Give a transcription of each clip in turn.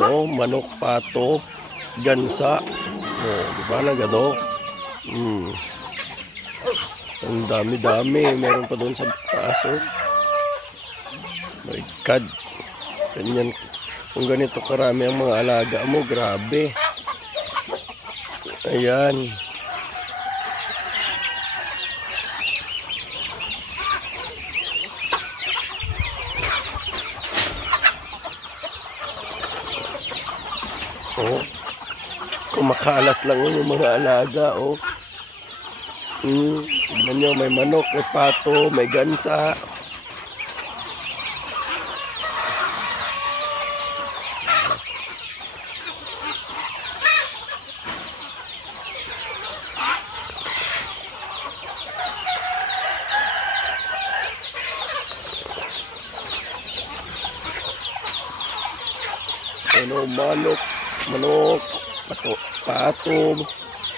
Ayan oh, manok, pato, gansa. Oh, di ba na gado? Ang dami-dami. Meron pa doon sa taas oh. My God. Ganyan. Kung ganito karami ang mga alaga mo, grabe. Ayan. Oh. Kumakalat lang yung mga alaga oh. Tignan nyo, may manok, may pato, may gansa. Ano, manok, pato,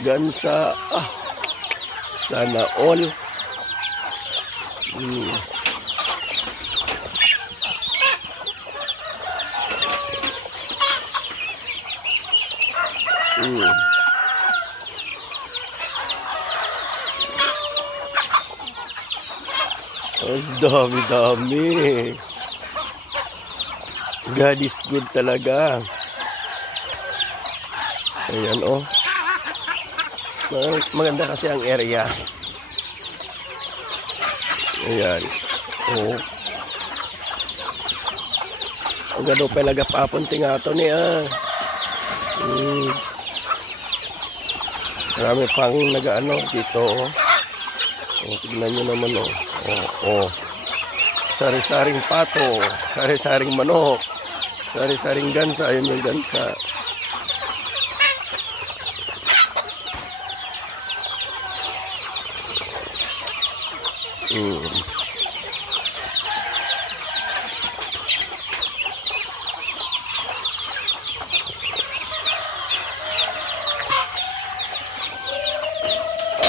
gansa. Sana all. Ang dami-dami. God is good talaga. Ayan oh. Maganda kasi ang area. Ayan. Oh. Ang gado pa lagapapon tingato niya. Marami pang nagaano dito oh. Oh, tignan nyo naman oh. Oh. Sari-saring pato, sari-saring manok, sari-saring gansa. Ayun yung gansa.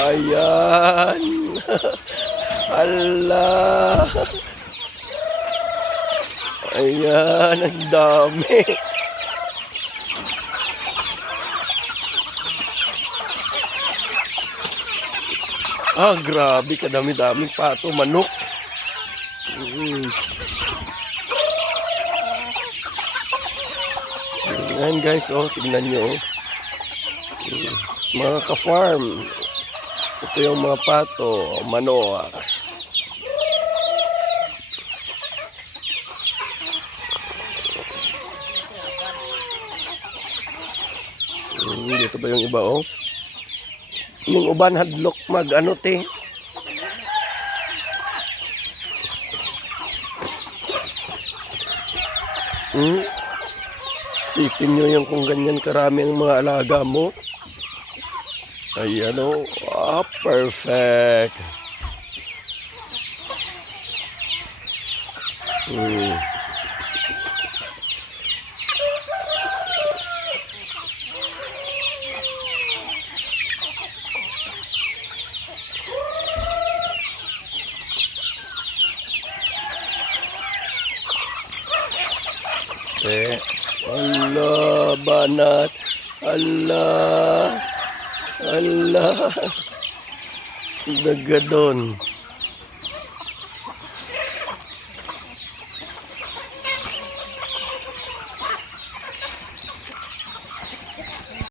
Ayan. Allah. Ayan, ang dami. Grabe, kadami-dami pato, manok. Ayan guys, oh, tignan nyo. Mga ka-farm. Ito yung mga pato, manok. Dito ba yung iba oh? Yung uban hadlok mag ano te? Sipin nyo yung kung ganyan karami ang mga alaga mo. Ayan oh. Perfect. Allah, banat. Allah. Dagadon.